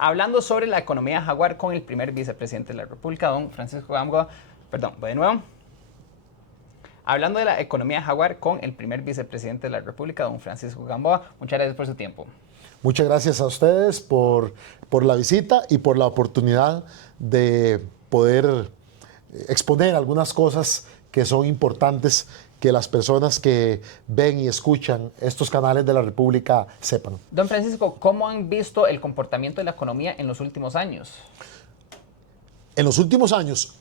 hablando sobre la economía jaguar con el primer vicepresidente de la República, don Francisco Gamboa. Perdón, voy de nuevo. Hablando de la economía jaguar con el primer vicepresidente de la República, don Francisco Gamboa. Muchas gracias por su tiempo. Muchas gracias a ustedes por la visita y por la oportunidad de poder exponer algunas cosas que son importantes que las personas que ven y escuchan estos canales de la República sepan. Don Francisco, ¿cómo han visto el comportamiento de la economía en los últimos años? En los últimos años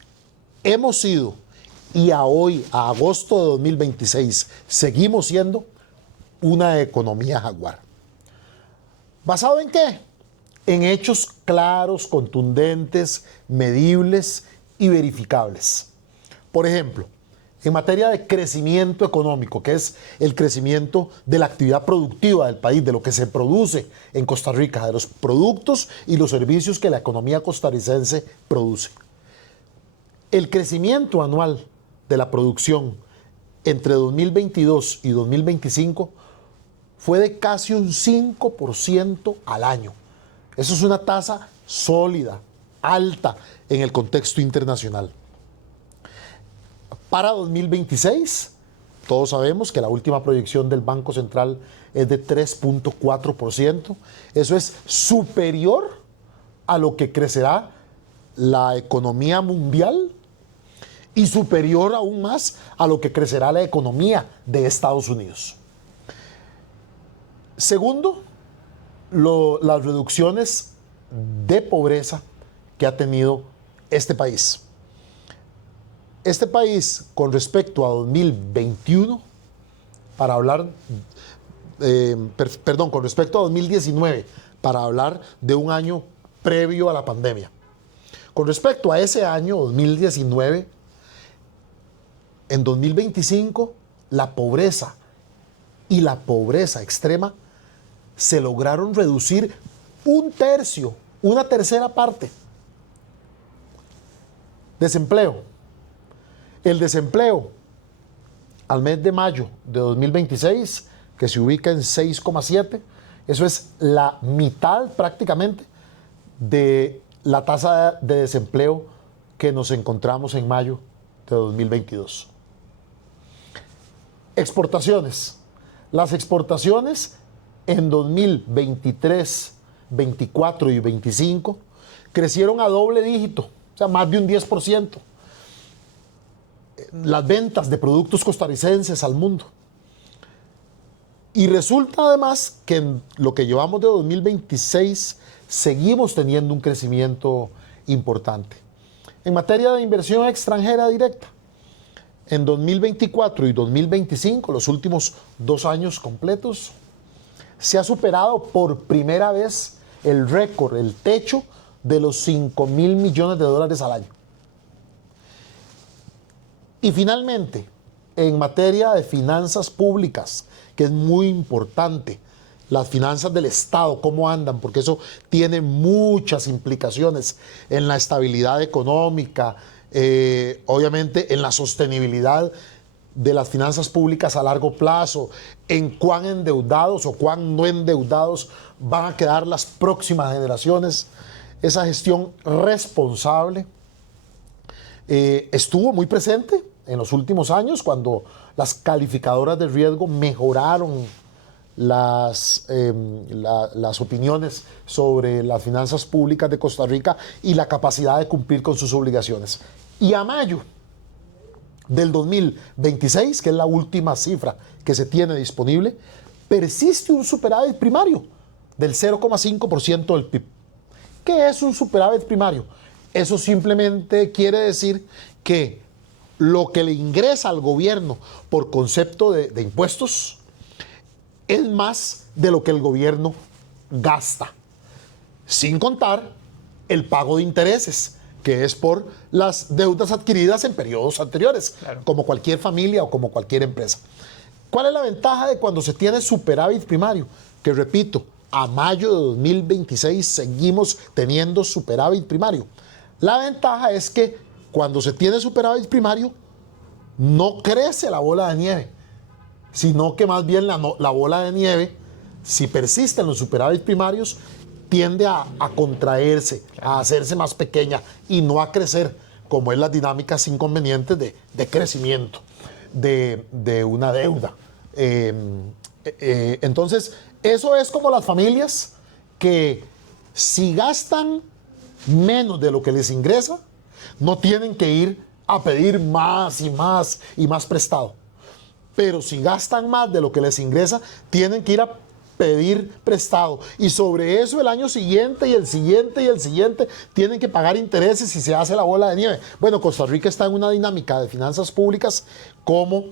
hemos sido, y a hoy, a agosto de 2026, seguimos siendo una economía jaguar. ¿Basado en qué? En hechos claros, contundentes, medibles y verificables. Por ejemplo, en materia de crecimiento económico, que es el crecimiento de la actividad productiva del país, de lo que se produce en Costa Rica, de los productos y los servicios que la economía costarricense produce. El crecimiento anual de la producción entre 2022 y 2025 fue de casi un 5% al año. Eso es una tasa sólida, alta en el contexto internacional. Para 2026, todos sabemos que la última proyección del Banco Central es de 3.4%. Eso es superior a lo que crecerá la economía mundial y superior aún más a lo que crecerá la economía de Estados Unidos. Segundo, las reducciones de pobreza que ha tenido este país. Este país, con respecto a 2021, con respecto a 2019, para hablar de un año previo a la pandemia. Con respecto a ese año, 2019, en 2025, la pobreza y la pobreza extrema se lograron reducir un tercio, una tercera parte. Desempleo. El desempleo al mes de mayo de 2026, que se ubica en 6,7, eso es la mitad prácticamente de la tasa de desempleo que nos encontramos en mayo de 2022. Exportaciones. Las exportaciones en 2023, 24 y 25 crecieron a doble dígito, o sea, más de un 10%. Las ventas de productos costarricenses al mundo. Y resulta además que en lo que llevamos de 2026 seguimos teniendo un crecimiento importante. En materia de inversión extranjera directa, en 2024 y 2025, los últimos 2 años completos, se ha superado por primera vez el récord, el techo de los $5.000 millones al año. Y finalmente, en materia de finanzas públicas, que es muy importante, las finanzas del Estado, cómo andan, porque eso tiene muchas implicaciones en la estabilidad económica, obviamente en la sostenibilidad de las finanzas públicas a largo plazo, en cuán endeudados o cuán no endeudados van a quedar las próximas generaciones. Esa gestión responsable estuvo muy presente en los últimos años cuando las calificadoras de riesgo mejoraron las opiniones sobre las finanzas públicas de Costa Rica y la capacidad de cumplir con sus obligaciones. Y a mayo del 2026, que es la última cifra que se tiene disponible, persiste un superávit primario del 0,5% del PIB. ¿Qué es un superávit primario? Eso simplemente quiere decir que lo que le ingresa al gobierno por concepto de impuestos es más de lo que el gobierno gasta, sin contar el pago de intereses, que es por las deudas adquiridas en periodos anteriores, claro, como cualquier familia o como cualquier empresa. ¿Cuál es la ventaja de cuando se tiene superávit primario? Que repito, a mayo de 2026 seguimos teniendo superávit primario. La ventaja es que cuando se tiene superávit primario, no crece la bola de nieve, sino que más bien la bola de nieve, si persisten los superávit primarios, tiende a contraerse, a hacerse más pequeña y no a crecer, como es las dinámicas inconvenientes de crecimiento de una deuda. Entonces, eso es como las familias que si gastan menos de lo que les ingresa, no tienen que ir a pedir más y más y más prestado. Pero si gastan más de lo que les ingresa, tienen que ir a pedir prestado. Y sobre eso el año siguiente y el siguiente y el siguiente tienen que pagar intereses y se hace la bola de nieve. Bueno, Costa Rica está en una dinámica de finanzas públicas como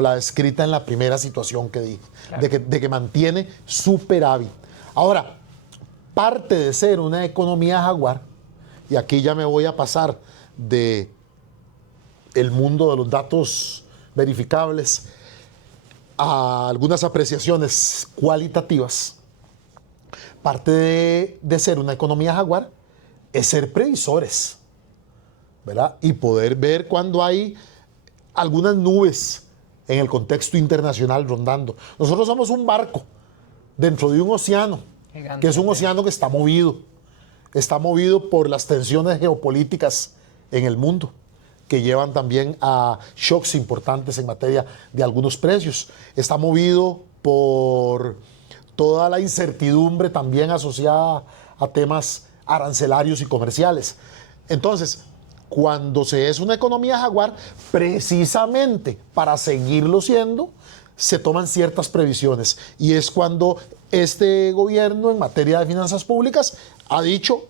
la descrita en la primera situación que dije, claro, de que mantiene superávit. Ahora, parte de ser una economía jaguar, y aquí ya me voy a pasar de el mundo de los datos verificables a algunas apreciaciones cualitativas. Parte de ser una economía jaguar es ser previsores, ¿verdad? Y poder ver cuando hay algunas nubes en el contexto internacional rondando. Nosotros somos un barco dentro de un océano, gigante, que es un océano que está movido por las tensiones geopolíticas en el mundo, que llevan también a shocks importantes en materia de algunos precios. Está movido por toda la incertidumbre también asociada a temas arancelarios y comerciales. Entonces, cuando se es una economía jaguar, precisamente para seguirlo siendo, se toman ciertas previsiones. Y es cuando este gobierno en materia de finanzas públicas ha dicho,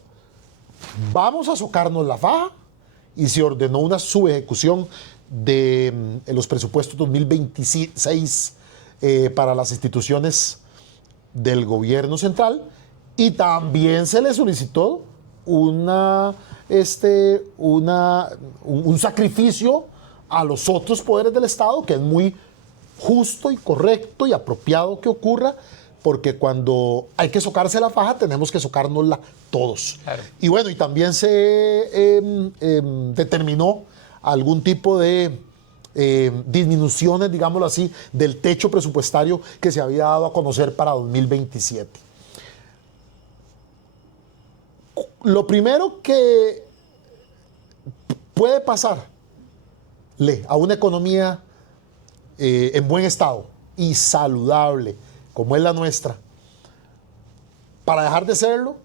vamos a socarnos la faja, y se ordenó una subejecución de los presupuestos 2026 para las instituciones del gobierno central, y también se le solicitó un sacrificio a los otros poderes del Estado, que es muy justo y correcto y apropiado que ocurra, porque cuando hay que socarse la faja, tenemos que socárnosla todos. Claro. Y bueno, y también se determinó algún tipo de disminuciones, digámoslo así, del techo presupuestario que se había dado a conocer para 2027. Lo primero que puede pasarle a una economía en buen estado y saludable, como es la nuestra, para dejar de serlo,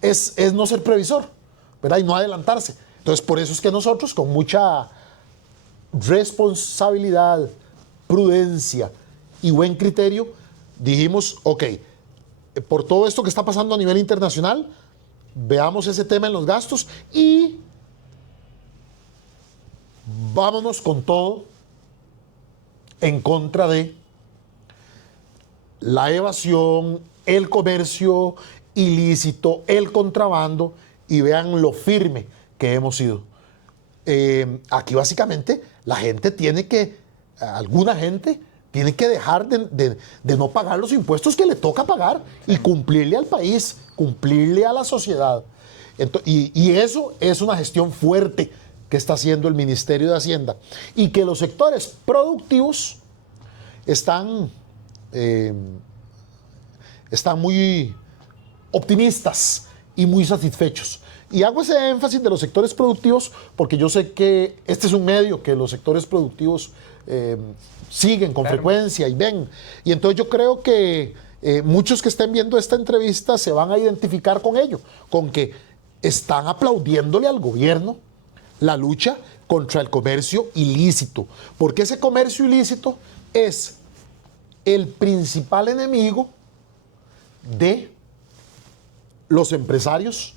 es no ser previsor, ¿verdad? Y no adelantarse. Entonces, por eso es que nosotros, con mucha responsabilidad, prudencia y buen criterio, dijimos, ok, por todo esto que está pasando a nivel internacional, veamos ese tema en los gastos y vámonos con todo en contra de la evasión, el comercio ilícito, el contrabando, y vean lo firme que hemos sido. Aquí básicamente alguna gente tiene que dejar de no pagar los impuestos que le toca pagar y cumplirle al país, cumplirle a la sociedad. Y eso es una gestión fuerte que está haciendo el Ministerio de Hacienda, y que los sectores productivos están muy optimistas y muy satisfechos. Y hago ese énfasis de los sectores productivos porque yo sé que este es un medio que los sectores productivos siguen con frecuencia y ven. Y entonces yo creo que muchos que estén viendo esta entrevista se van a identificar con ello, con que están aplaudiéndole al gobierno la lucha contra el comercio ilícito, porque ese comercio ilícito es el principal enemigo de los empresarios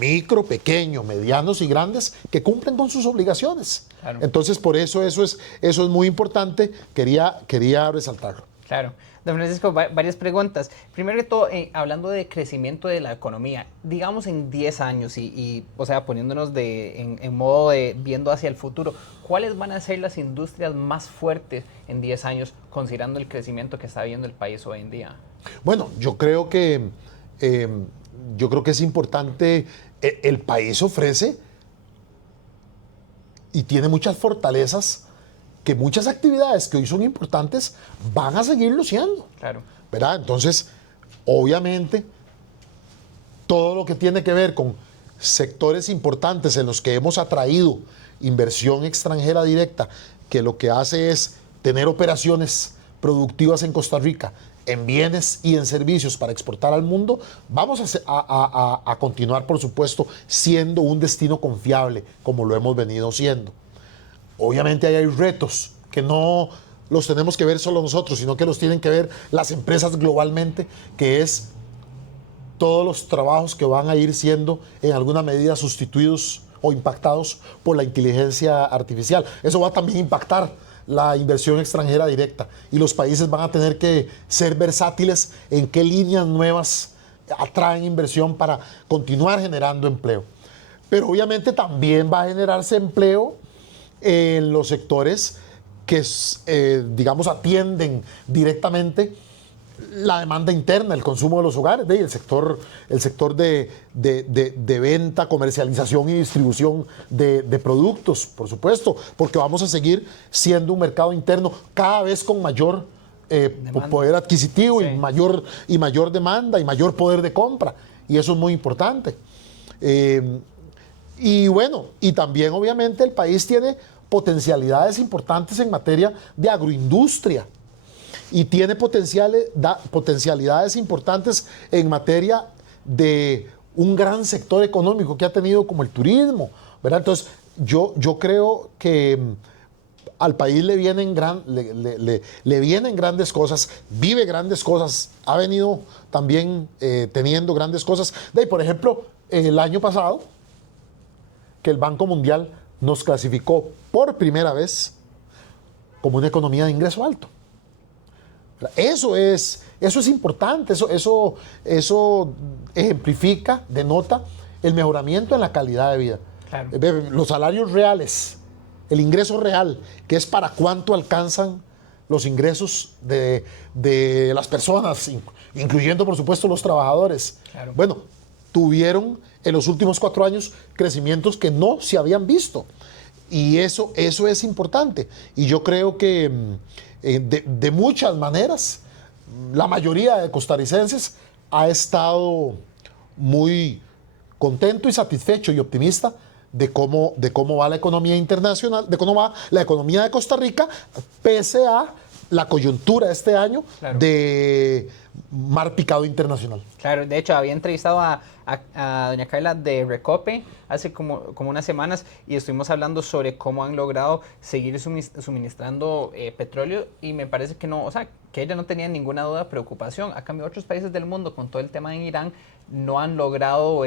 micro, pequeño, medianos y grandes que cumplen con sus obligaciones. Claro. Entonces, por eso eso es muy importante, quería resaltarlo. Claro. Don Francisco, varias preguntas. Primero que todo, hablando de crecimiento de la economía, digamos en 10 años o sea, poniéndonos en modo de viendo hacia el futuro, ¿cuáles van a ser las industrias más fuertes en 10 años, considerando el crecimiento que está viviendo el país hoy en día? Bueno, yo creo que es importante. El país ofrece y tiene muchas fortalezas, que muchas actividades que hoy son importantes van a seguirlo siendo. Claro. ¿Verdad? Entonces, obviamente, todo lo que tiene que ver con sectores importantes en los que hemos atraído inversión extranjera directa, que lo que hace es tener operaciones productivas en Costa Rica, en bienes y en servicios para exportar al mundo, vamos a continuar, por supuesto, siendo un destino confiable, como lo hemos venido siendo. Obviamente ahí hay retos que no los tenemos que ver solo nosotros, sino que los tienen que ver las empresas globalmente, que es todos los trabajos que van a ir siendo en alguna medida sustituidos o impactados por la inteligencia artificial. Eso va a también impactar la inversión extranjera directa y los países van a tener que ser versátiles en qué líneas nuevas atraen inversión para continuar generando empleo. Pero obviamente también va a generarse empleo en los sectores que, digamos, atienden directamente la demanda interna, el consumo de los hogares, el sector de venta, comercialización y distribución de productos, por supuesto, porque vamos a seguir siendo un mercado interno cada vez con mayor poder adquisitivo, sí, y mayor demanda y mayor poder de compra, y eso es muy importante. Y bueno, y también obviamente el país tiene potencialidades importantes en materia de agroindustria, y tiene potencialidades importantes en materia de un gran sector económico que ha tenido como el turismo, ¿verdad? Entonces, yo creo que al país le vienen grandes cosas, vive grandes cosas, ha venido también teniendo grandes cosas. Por ejemplo, el año pasado, que el Banco Mundial nos clasificó por primera vez como una economía de ingreso alto. Eso es importante, eso ejemplifica, denota el mejoramiento en la calidad de vida. Claro. Los salarios reales, el ingreso real, que es para cuánto alcanzan los ingresos de las personas, incluyendo por supuesto los trabajadores. Claro. Bueno, tuvieron en los últimos 4 años crecimientos que no se habían visto. Y eso es importante. Y yo creo que de muchas maneras, la mayoría de costarricenses ha estado muy contento y satisfecho y optimista de cómo va la economía internacional, de cómo va la economía de Costa Rica, pese a la coyuntura este año, claro, de mar picado internacional. Claro, de hecho había entrevistado a doña Carla de Recope hace como unas semanas y estuvimos hablando sobre cómo han logrado seguir suministrando petróleo, y me parece que no, o sea, que ella no tenía ninguna duda, preocupación. A cambio, otros países del mundo con todo el tema en Irán no han logrado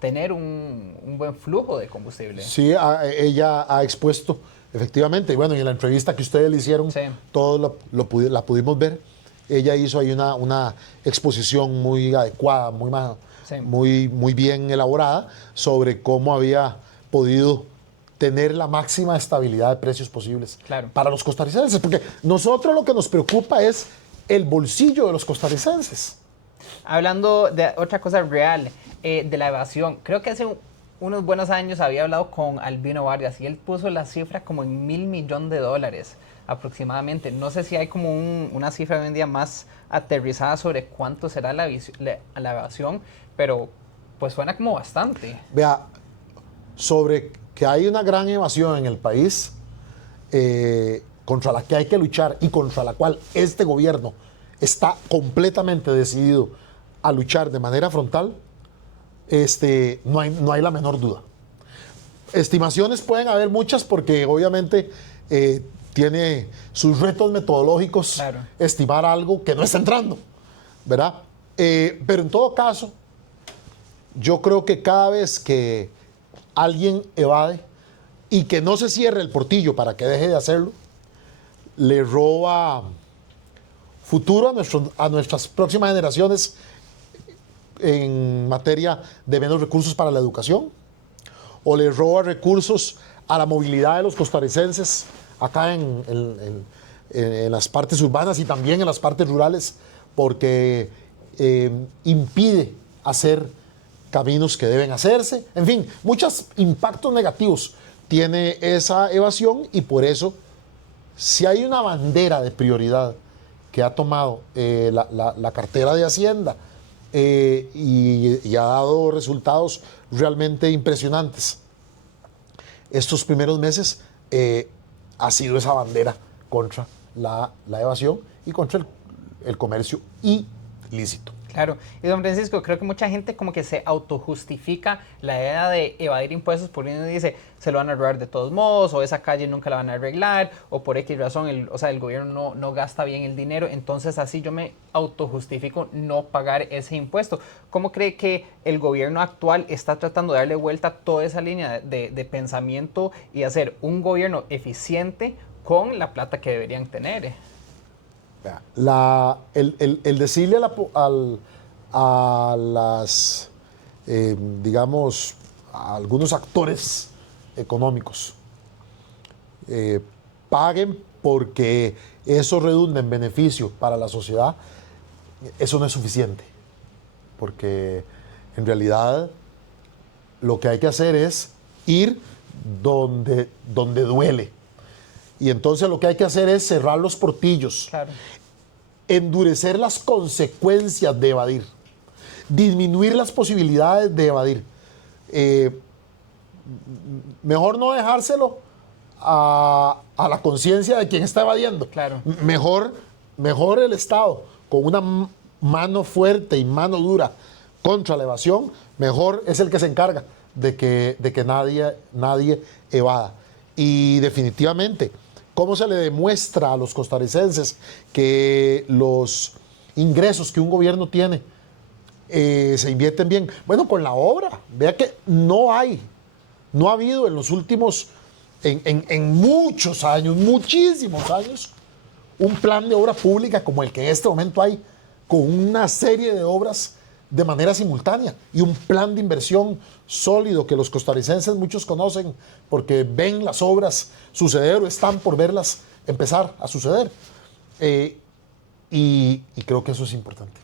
tener un buen flujo de combustible. Sí, ella ha expuesto efectivamente, y bueno, y en la entrevista que ustedes le hicieron, sí, todos la pudimos ver. Ella hizo ahí una exposición muy adecuada, sí, muy bien elaborada sobre cómo había podido tener la máxima estabilidad de precios posibles, claro, para los costarricenses, porque nosotros lo que nos preocupa es el bolsillo de los costarricenses. Hablando de otra cosa real, de la evasión, creo que hace unos buenos años había hablado con Albino Vargas y él puso la cifra como en $1,000 millones aproximadamente. No sé si hay como una cifra hoy en día más aterrizada sobre cuánto será la evasión, pero pues suena como bastante. Vea, sobre que hay una gran evasión en el país, contra la que hay que luchar y contra la cual este gobierno está completamente decidido a luchar de manera frontal, no hay la menor duda. Estimaciones pueden haber muchas porque obviamente tiene sus retos metodológicos, claro, estimar algo que no está entrando, ¿verdad? Pero en todo caso, yo creo que cada vez que alguien evade y que no se cierre el portillo para que deje de hacerlo, le roba futuro a nuestras próximas generaciones en materia de menos recursos para la educación, o le roba recursos a la movilidad de los costarricenses acá en las partes urbanas y también en las partes rurales, porque impide hacer caminos que deben hacerse. En fin, muchos impactos negativos tiene esa evasión, y por eso, si hay una bandera de prioridad que ha tomado la cartera de Hacienda y ha dado resultados realmente impresionantes. Estos primeros meses ha sido esa bandera contra la evasión y contra el comercio ilícito. Claro, y don Francisco, creo que mucha gente como que se autojustifica la idea de evadir impuestos porque uno dice, se lo van a robar de todos modos, o esa calle nunca la van a arreglar, o por X razón, el gobierno no gasta bien el dinero, entonces así yo me autojustifico no pagar ese impuesto. ¿Cómo cree que el gobierno actual está tratando de darle vuelta a toda esa línea de pensamiento y hacer un gobierno eficiente con la plata que deberían tener? El decirle a las, digamos, a algunos actores económicos, paguen porque eso redunda en beneficio para la sociedad, eso no es suficiente. Porque en realidad lo que hay que hacer es ir donde duele. Y entonces lo que hay que hacer es cerrar los portillos, Claro. endurecer las consecuencias de evadir, disminuir las posibilidades de evadir. Mejor no dejárselo a la conciencia de quien está evadiendo. Claro. Mejor el Estado, con una mano fuerte y mano dura contra la evasión, mejor es el que se encarga de que nadie evada. Y definitivamente, ¿cómo se le demuestra a los costarricenses que los ingresos que un gobierno tiene se invierten bien? Bueno, con la obra. Vea que no ha habido en los últimos, en muchos años, muchísimos años, un plan de obra pública como el que en este momento hay, con una serie de obras de manera simultánea y un plan de inversión sólido que los costarricenses muchos conocen porque ven las obras suceder o están por verlas empezar a suceder. Y creo que eso es importante.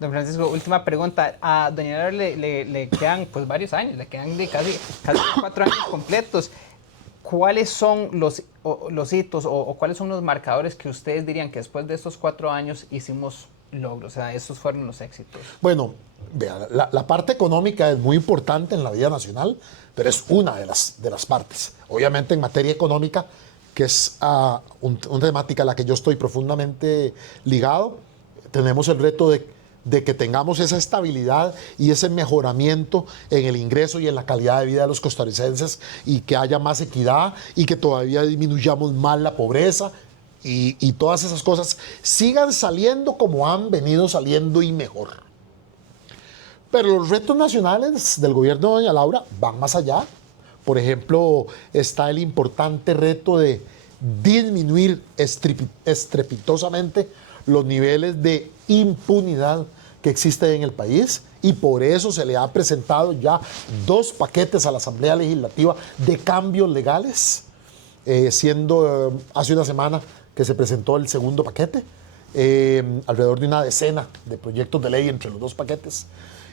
Don Francisco, última pregunta. A doña Laura le quedan pues varios años, le quedan de casi 4 años completos. ¿Cuáles son los hitos o cuáles son los marcadores que ustedes dirían que después de estos 4 años hicimos logros? O sea, estos fueron los éxitos. Bueno, vea, la parte económica es muy importante en la vida nacional, pero es una de las partes. Obviamente en materia económica, que es una temática a la que yo estoy profundamente ligado, tenemos el reto de que tengamos esa estabilidad y ese mejoramiento en el ingreso y en la calidad de vida de los costarricenses y que haya más equidad y que todavía disminuyamos más la pobreza y todas esas cosas sigan saliendo como han venido saliendo y mejor. Pero los retos nacionales del gobierno de doña Laura van más allá. Por ejemplo, está el importante reto de disminuir estrepitosamente los niveles de impunidad que existen en el país y por eso se le ha presentado ya 2 paquetes a la Asamblea Legislativa de cambios legales, siendo hace una semana que se presentó el segundo paquete, alrededor de una decena de proyectos de ley entre los 2 paquetes.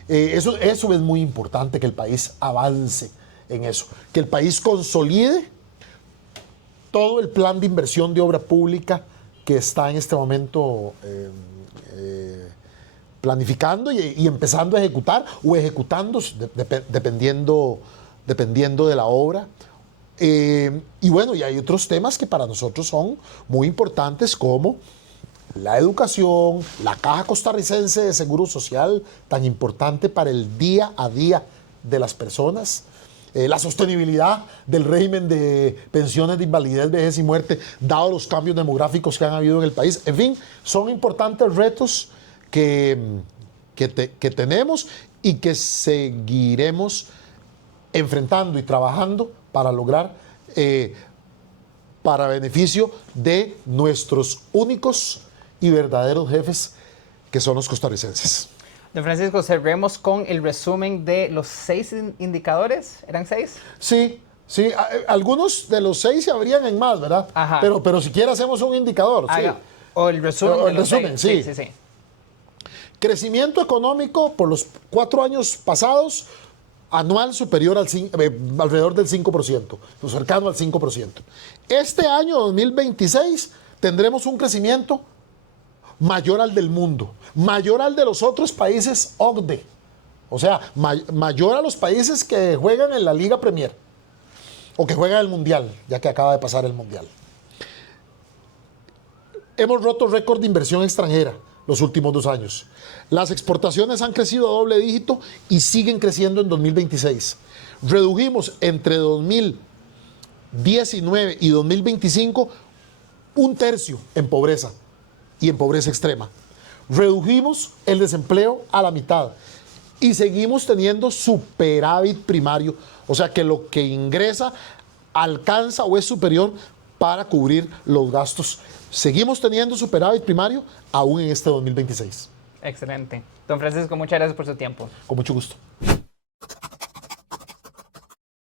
Eso es muy importante, que el país avance en eso, que el país consolide todo el plan de inversión de obra pública que está en este momento planificando y empezando a ejecutar o ejecutando, dependiendo de la obra. Y bueno, y hay otros temas que para nosotros son muy importantes, como la educación, la Caja Costarricense de Seguro Social, tan importante para el día a día de las personas, la sostenibilidad del régimen de pensiones de invalidez, vejez y muerte, dado los cambios demográficos que han habido en el país. En fin, son importantes retos que tenemos y que seguiremos enfrentando y trabajando para lograr, para beneficio de nuestros únicos y verdaderos jefes, que son los costarricenses. Don Francisco, cerremos con el resumen de los 6 indicadores. ¿Eran 6? Sí. Algunos de los 6 se habrían en más, ¿verdad? Ajá. Pero siquiera hacemos un indicador. Sí. O el resumen de los 6. Sí. Crecimiento económico por los 4 años pasados, anual superior alrededor del 5%, cercano al 5%. Este año 2026 tendremos un crecimiento mayor al del mundo, mayor al de los otros países OCDE, o sea, mayor a los países que juegan en la Liga Premier o que juegan el Mundial, ya que acaba de pasar el Mundial. Hemos roto récord de inversión extranjera los últimos 2 años. Las exportaciones han crecido a doble dígito y siguen creciendo en 2026. Redujimos entre 2019 y 2025 1/3 en pobreza y en pobreza extrema. Redujimos el desempleo a la mitad y seguimos teniendo superávit primario, o sea que lo que ingresa alcanza o es superior para cubrir los gastos. Seguimos teniendo superávit primario aún en este 2026. Excelente. Don Francisco, muchas gracias por su tiempo. Con mucho gusto.